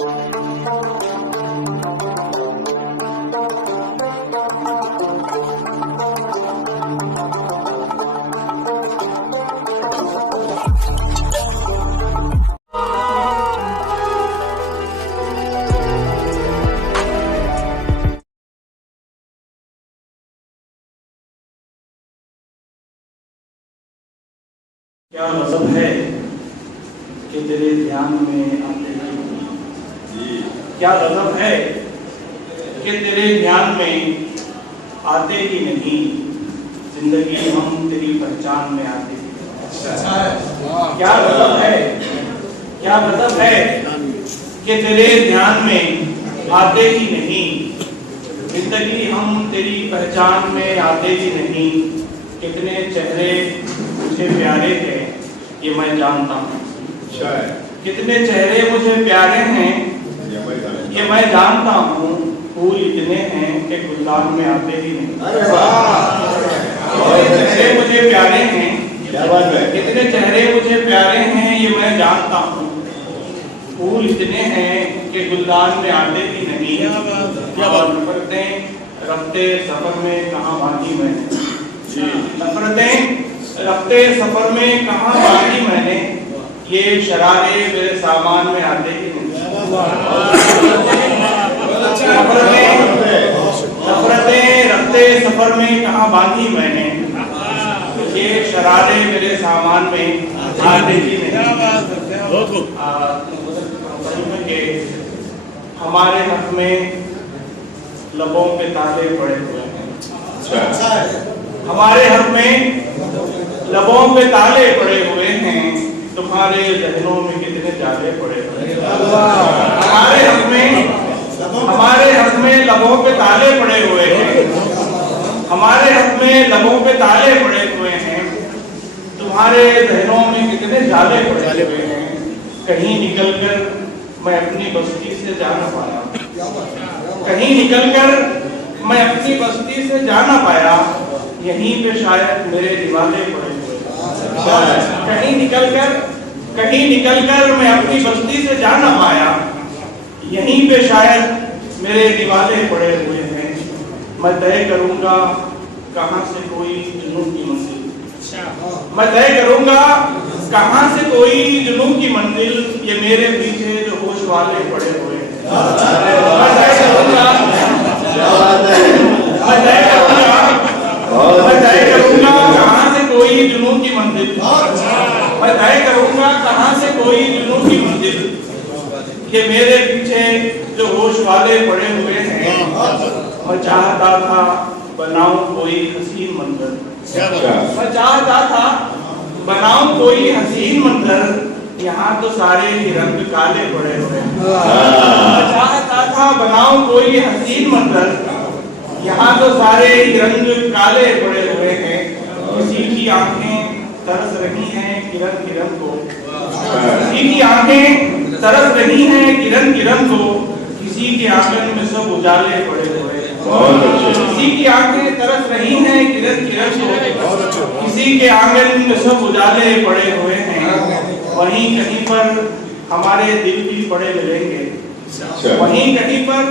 کیا غضب ہے کہ تیرے دھیان میں آتے ہی کیا غضب ہے کہ تیرے دھیان میں آتے ہی نہیں، زندگی ہم تیری پہچان میں آتے ہی کیا غضب ہے کہ تیرے دھیان میں آتے ہی نہیں، زندگی ہم تیری پہچان میں آتے ہی نہیں۔ کتنے چہرے مجھے پیارے ہیں یہ میں جانتا ہوں، کتنے چہرے مجھے پیارے ہیں یہ میں جانتا ہوں، پھول اتنے ہیں کہ گلدان میں آتے ہی نہیں۔ کتنے چہرے مجھے پیارے ہیں، کتنے چہرے مجھے پیارے ہیں یہ میں جانتا ہوں، پھول اتنے ہیں کہ گلدان میں آتے ہی نہیں۔ نفرتیں رفتے سفر میں کہاں باندھی میں نے، نفرتیں رفتے سفر میں کہاں باندھی میں نے، یہ شرارے میرے سامان میں آتے ہی نہیں۔ نفرتیں رفتے سفر میں کہاں باندھی میں نے، یہ شرارے میرے سامان میں آتے ہی نہیں۔ ہمارے حق میں لبوں کے تالے پڑے ہوئے ہیں، ہمارے حق میں لبوں پہ تالے پڑے ہوئے ہیں، تمہارے ذہنوں میں کتنے جالے پڑے ہوئے ہیں۔ ہمارے حق میں لبوں پہ تالے پڑے ہوئے ہیں، ہمارے حق میں لبوں پہ تالے پڑے ہوئے ہیں، تمہارے ذہنوں میں کتنے جالے پڑے ہوئے ہیں۔ کہیں نکل کر میں اپنی بستی سے جا نہ پایا، کہیں نکل کر میں اپنی بستی سے جا نہ پایا، یہیں پہ شاید میرے دیوالے پڑے ہوئے ہیں۔ کہیں نکل کر میں اپنی بستی سے جا نہ پایا، یہیں پہ شاید میرے دیوالے پڑے ہوئے ہیں۔ میں طے کروں گا کہاں سے کوئی جنون کی منزل، میں طے کروں گا کہاں سے کوئی جنون کی منزل، یہ میرے پیچھے جو ہوش والے پڑے ہوئے ہیں۔ میں طے کروں گا کہاں سے کوئی جنون کی منزل، میں طے کروں گا کہاں سے کوئی جنون کی منزل، یہ میرے پیچھے جو ہوش والے پڑے ہوئے ہیں۔ میں چاہتا تھا بناؤں کوئی حسین منظر، میں چاہتا تھا بناؤں کوئی حسین منظر، یہاں تو سارے ہی رنگ کالے پڑے ہوئے ہیں۔ میں چاہتا تھا بناؤں کوئی حسین منظر، یہاں تو سارے ہی رنگ کالے پڑے ہوئے ہیں۔ کسی کی آنکھیں ترس رہی ہیں کرن کرن کو، کسی کی آنکھیں ترس رہی ہیں کرن کرن کو، کسی کے آنگن میں سب اجالے پڑے ہوئے ہیں۔ کسی کی آنکھیں ترس رہی ہیں کرن کرن کو، کسی کے آنگن میں سب اجالے پڑے ہوئے ہیں۔ وہیں کہیں پر ہمارے دل بھی پڑے ملیں گے، وہیں کہیں پر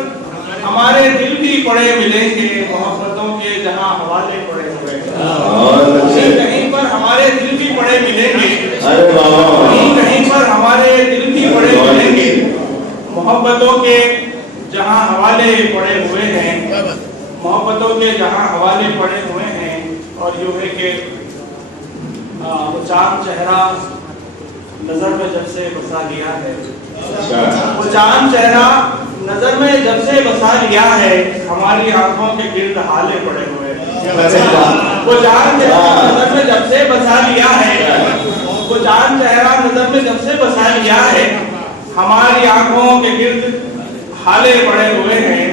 ہمارے دل بھی پڑے ملیں گے، محبتوں کے جہاں حوالے پڑے ہوئے ہیں۔ کہیں پر ہمارے دل بھی پڑے ملیں گے، کہیں پر ہمارے دل بھی پڑے ملیں گے، محبتوں کے جہاں حوالے پڑے ہوئے ہیں، محبتوں کے جہاں حوالے پڑے ہوئے ہیں۔ اور یوں ہے کہ وہ چاند چہرہ نظر میں جب سے بسا لیا ہے، وہ چاند چہرہ نظر میں جب سے بسا لیا ہے، ہماری آنکھوں کے گرد ہالے پڑے ہوئے ہیں۔ وہ چاند چہرہ نظر میں جب سے بسا لیا ہے، وہ چاند چہرہ نظر میں جب سے بسا لیا ہے، ہماری آنکھوں کے گرد ہالے پڑے ہوئے ہیں۔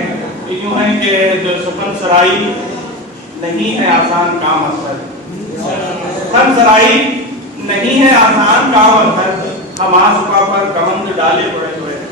یوں ہے کہ جو سخن سرائی نہیں ہے آسان کام اثر، سخن سرائی نہیں ہے آسان کام اثر، ہم آسپا پر کمند ڈالے پڑے ہوئے ہیں۔